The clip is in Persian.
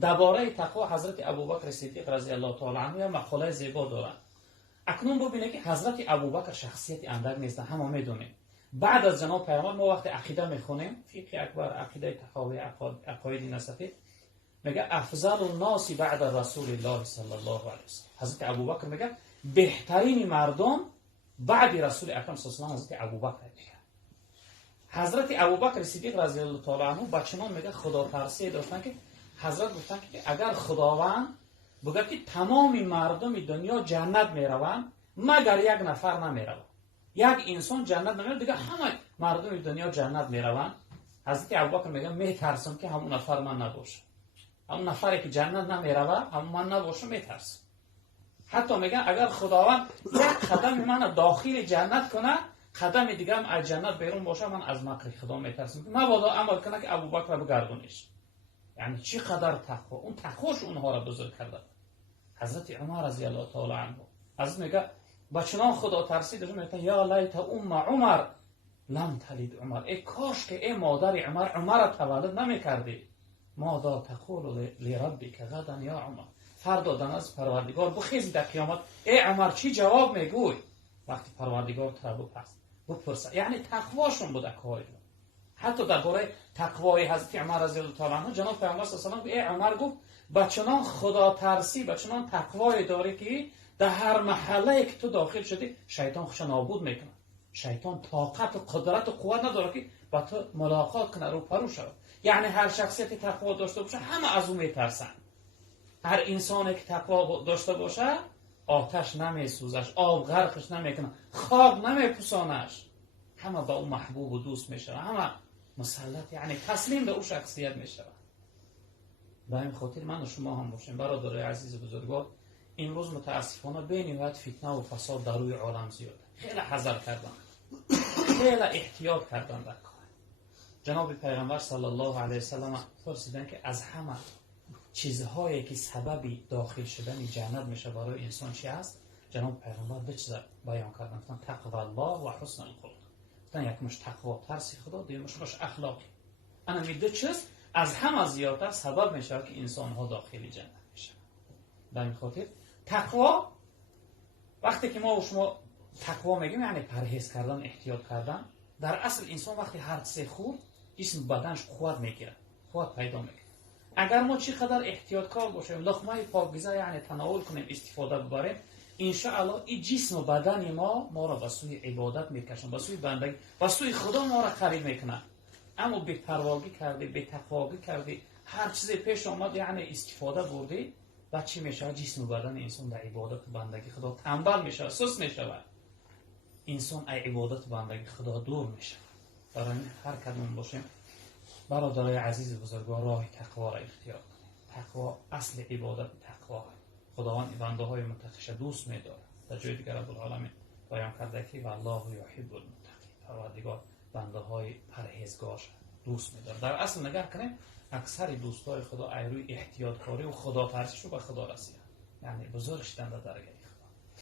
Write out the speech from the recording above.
درباره تقوا حضرت ابوبکر صدیق رضی الله تعالی عنه مقاله زیبا دارند. اکنون ببینید که حضرت ابوبکر شخصیت اندک نیست، همه میدونیم. بعد از جناب پیامبر ما وقتی عقیده میخونیم، فقه اکبر، عقیده تحاوی، عقاید نسفی، میگه افضل الناس بعد رسول الله صلی الله علیه و سلم. حضرت ابوبکر میگه بهترین مردم بعد رسول اکرم صلی الله علیه و سلم حضرت ابوبکر میگه. حضرت ابوبکر صدیق رضی الله تعالی عنه بچنان میگه خدا ترسی داشتن که حضرت گفتن که اگر خداوند بگه که تمام مردم دنیا جنت میروند مگر یک نفر نمیروند، یک انسان جنت نمیره، دیگه همه مردم دنیا جنت میروند، حضرت ابوبکر میگه میترسم که همون نفر من نباشم، همون نفری که جنت نمیروه همون من نباشم، میترسم. حتی میگن اگر خداوند یک قدم من داخل جنت کنه، قدم دیگه هم از جنت بیرون باشه، من از مکر خدا میترسم مبادا عمل کنه که ابوبکر رو بگردونش. یعنی چی قدر تقوا، اون تقواش اونها را بزرگ کرده. حضرت عمر رضی الله تعالی عنه حضرت میگه بچنان خدا ترسید، میگه یا لیت عمر لم تلد عمر، ای کاش که ای مادر عمر را تولد نمیکردی. ماذا تقول لربک غدا یا عمر، فردا دن از پروردگار بخیز در قیامت ای عمر چی جواب میگوی وقتی پروردگار تو بپرسه. یعنی تقواشون بود اکوای. حتی درباره تقوای حضرت عمر رضی الله تعالی عنه جناب پیامبر صلی الله علیه و آله ای عمر گفت بچنان خدا ترسی، بچنان تقوای داری که در هر محله که تو داخل شدی شیطان خوش نابود میکنه. شیطان طاقت و قدرت و قوت نداره که با تو ملاقات کنه، رو پرو شود. یعنی هر شخصیت تقوا داشته باشه همه از او میترسن. هر انسانی که تقوا داشته باشه آتش نمیسوزش، آب غرقش نمیکنه، خاک نمیپوسانش، همه با او محبوب و دوست میشه، همه مسلط، یعنی تسلیم به او شخصیت میشه. به این خاطر من و شما هم باشیم برادرای عزیز بزرگوار، امروز متاسفانه بین‌الملل فتنه و فساد در روی عالم زیاده. خیلی حذر کردن، خیلی احتیاط کردن در کار. جناب پیغمبر صلی الله علیه و سلم فرمودند که از همه چیزهایی که سببی داخل شدن جنت میشه برای انسان چی است؟ جناب پیغمبر دو چیز بیان کردن، گفتن تقوا الله و حسن الخلق. گفتن یکمش تقوا ترس خدا، دومش اخلاقی. انا می دو چیز از همه زیادتر سبب میشه که انسان ها داخل جنت میشه. به این خاطر تقوا، وقتی که ما و شما تقوا میگیم یعنی پرهیز کردن، احتیاط کردن. در اصل انسان وقتی هر چیز خوب جسم بدنش قوت میگیره، قوت پیدا میکنه. اگر ما چقدر احتیاطکار باشیم، لقمه پاکیزه یعنی تناول کنیم، استفاده ببریم، ان شاء الله این جسم و بدن ما را به سوی عبادت میکشن، به سوی بندگی، به سوی خدا ما را قریب میکنن. اما بی پرواگی کردی، بی تقواگی کردی، هر چیزی پیش آمد یعنی استفاده بردی، بعد چی میشه؟ جسم و بدن انسان در عبادت و بندگی خدا تنبل میشه، سست میشه، انسان از عبادت و بندگی خدا دور میشه. برای هر کدوم باشیم برادرای عزیز بزرگوار راه تقوا را اختیار کنیم. تقوا اصل عبادت تقوا. خداوند بنده های متقیش دوست می‌دارد. در جای دیگر رب العالمین بیان کرده که والله یحب المتقین، پروردگار بنده های پرهیزگارش دوست می‌دارد. در اصل نگاه کنیم اکثر دوستای خدا روی احتیاط کاری و خدا ترسیش رو به خدا رسیدن، یعنی بزرگ شدن در درجه